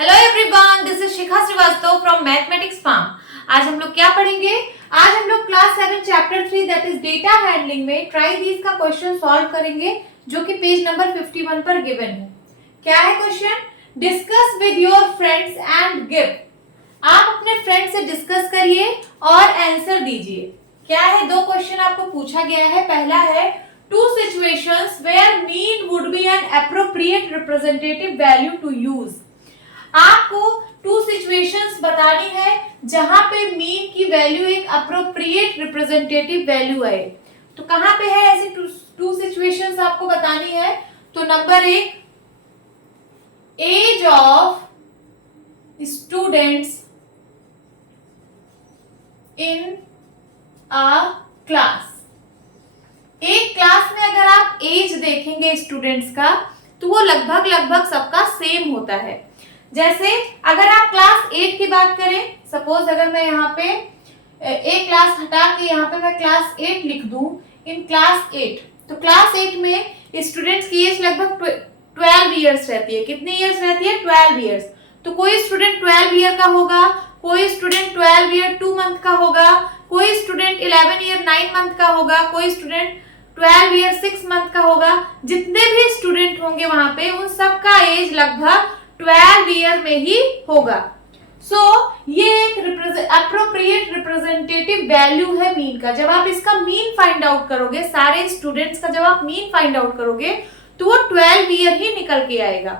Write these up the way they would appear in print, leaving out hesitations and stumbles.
Hello everyone, this is Shikha Srivastava from mathematics farm. आज हम लोग क्या पढ़ेंगे? आज हम लोग class 7 chapter 3 that is data handling में ट्राई दीज का क्वेश्चन सॉल्व करेंगे, जो कि पेज नंबर 51 पर गिवन है। क्या है question? Discuss with your friends and give. आप अपने फ्रेंड से डिस्कस करिए और आंसर दीजिए। क्या है? दो क्वेश्चन आपको पूछा गया है। पहला है two situations where mean would be an appropriate representative value to use. आपको टू सिचुएशंस बतानी है जहां पे मीन की वैल्यू एक अप्रोप्रिएट रिप्रेजेंटेटिव वैल्यू है। तो कहां पे है ऐसी टू सिचुएशंस आपको बतानी है? तो number 1, age of students in a class. एक क्लास में अगर आप एज देखेंगे स्टूडेंट्स का, तो वो लगभग सबका सेम होता है। जैसे अगर आप क्लास 8 की बात करें, सपोज अगर मैं यहाँ पे एक क्लास हटा के यहाँ पे मैं क्लास 8 लिख दूं, इन क्लास 8, तो क्लास 8 में स्टूडेंट्स की एज लगभग 12 इयर्स रहती है। कितनी इयर्स रहती है? 12 इयर्स। तो कोई स्टूडेंट 12 ईयर का होगा, कोई स्टूडेंट 12 ईयर 2 मंथ का होगा, कोई स्टूडेंट 11 ईयर 9 मंथ का होगा, कोई स्टूडेंट 12 ईयर 6 मंथ का होगा। जितने भी स्टूडेंट होंगे वहां पे, उन सबका एज लगभग 12 ईयर में ही होगा। सो ये एक अप्रोप्रिएट रिप्रेजेंटेटिव वैल्यू है मीन का। जब आप इसका मीन फाइंड आउट करोगे, सारे स्टूडेंट्स का जब आप मीन फाइंड आउट करोगे, तो वो 12 ईयर ही निकल के आएगा,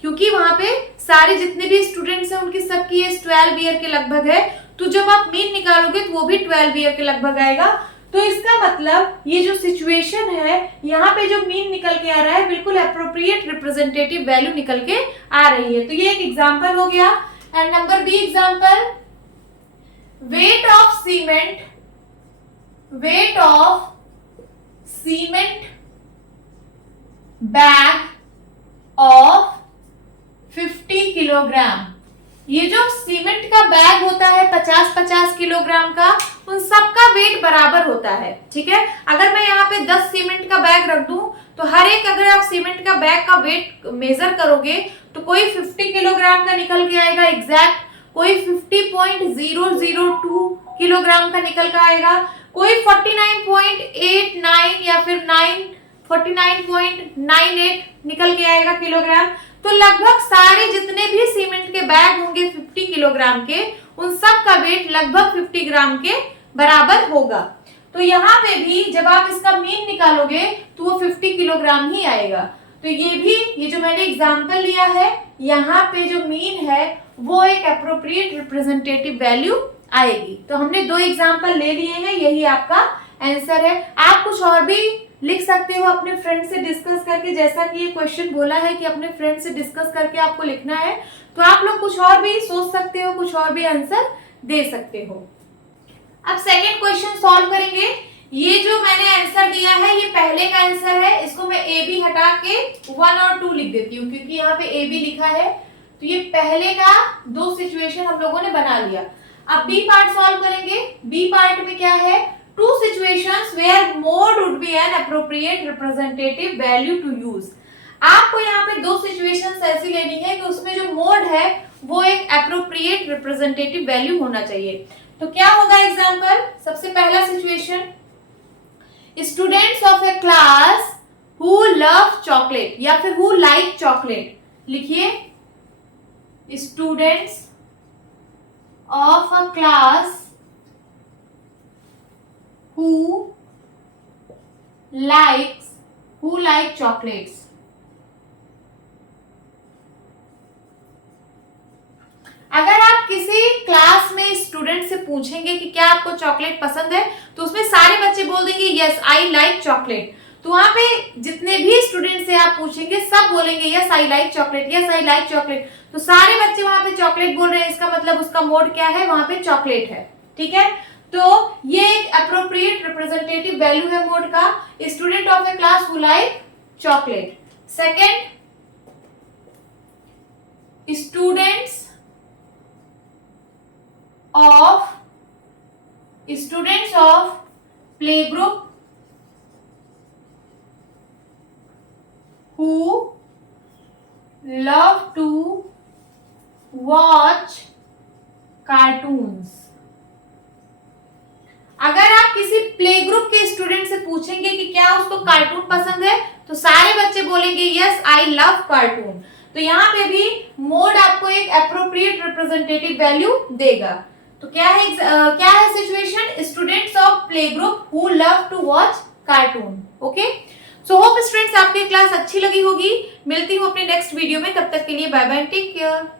क्योंकि वहां पे सारे जितने भी स्टूडेंट्स हैं उनकी सबकी एज 12 ईयर के लगभग है। तो जब आप मीन निकालोगे तो वो भी 12 ईयर के लगभग आएगा। तो इसका मतलब ये जो सिचुएशन है, यहाँ पे जो मीन निकल के आ रहा है, बिल्कुल अप्रोप्रिएट रिप्रेजेंटेटिव वैल्यू निकल के आ रही है। तो ये एक एग्जांपल हो गया। And number B example, weight of cement bag of 50 kilogram. ये जो सीमेंट का बैग होता है 50-50 किलोग्राम का, उन सबका वेट बराबर होता है। ठीक है, अगर मैं यहाँ पे 10 सीमेंट का बैग रख दूं, तो हर एक अगर आप सीमेंट का बैग का वेट मेजर करोगे, तो कोई 50 किलोग्राम का निकल के आएगा एग्जैक्ट, कोई 50.002 किलोग्राम का निकल के आएगा, कोई 49.89 या फिर 49.98 निकल के आएगा किलोग्राम। तो लगभग सारे जितने भी सीमेंट के बैग होंगे 50 किलोग्राम के, उन सब का वेट लगभग 50 ग्राम के बराबर होगा। तो यहाँ पे भी जब आप इसका मीन निकालोगे तो वो 50 किलोग्राम ही आएगा। तो ये भी, ये जो मैंने एग्जांपल लिया है, यहाँ पे जो मीन है वो एक एप्रोप्रिएट रिप्रेजेंटेटिव वैल्यू आएगी। तो हमने दो एग्जांपल ले लिए हैं, यही आपका आंसर है। आप कुछ और भी लिख सकते हो अपने फ्रेंड से डिस्कस करके, जैसा कि ये क्वेश्चन बोला है कि अपने फ्रेंड से डिस्कस करके आपको लिखना है, तो आप लोग कुछ और भी सोच सकते हो, कुछ और भी आंसर दे सकते हो। अब सेकंड क्वेश्चन सॉल्व करेंगे। ये जो मैंने आंसर दिया है, ये पहले का आंसर है। इसको मैं ए बी हटा के 1 और 2 लिख देती हूँ, क्योंकि यहाँ पे ए बी लिखा है। तो ये पहले का दो सिचुएशन हम लोगों ने बना लिया। अब बी पार्ट सॉल्व करेंगे। बी पार्ट में क्या है? Two situations where mode would be an appropriate representative value to use। आपको यहाँ पे दो सिचुएशंस ऐसी लेनी है कि उसमें जो मोड है वो एक एप्रोप्रिएट रिप्रेजेंटेटिव वैल्यू होना चाहिए। तो क्या होगा एग्जांपल? सबसे पहला situation, students of A class who love chocolate या फिर हु लाइक चॉकलेट। लिखिए, students of a class who like chocolates। अगर आप किसी क्लास में स्टूडेंट से पूछेंगे कि क्या आपको चॉकलेट पसंद है, तो उसमें सारे बच्चे बोल देंगे यस आई लाइक चॉकलेट। तो वहां पे जितने भी स्टूडेंट से आप पूछेंगे, सब बोलेंगे yes I like chocolate, yes I like chocolate. तो सारे बच्चे वहां पे चॉकलेट बोल रहे हैं, इसका मतलब उसका मोड क्या है? वहां पे चॉकलेट है। ठीक है, तो ये एक अप्रोप्रिएट रिप्रेजेंटेटिव वैल्यू है मोड का, student of A class who like chocolate. Second, students of play group who love to watch cartoons. अगर आप किसी प्ले ग्रुप के स्टूडेंट से पूछेंगे कि क्या उसको कार्टून पसंद है, तो सारे बच्चे बोलेंगे यस आई लव कार्टून। तो यहाँ पे भी मोड आपको एक एप्रोप्रिएट रिप्रेजेंटेटिव वैल्यू देगा। तो क्या है situation? Students of play group who love to watch cartoon. Okay, so hope students आपकी क्लास अच्छी लगी होगी। मिलती हूँ अपने नेक्स्ट वीडियो में, तब तक के लिए बाय बाय, टेक केयर।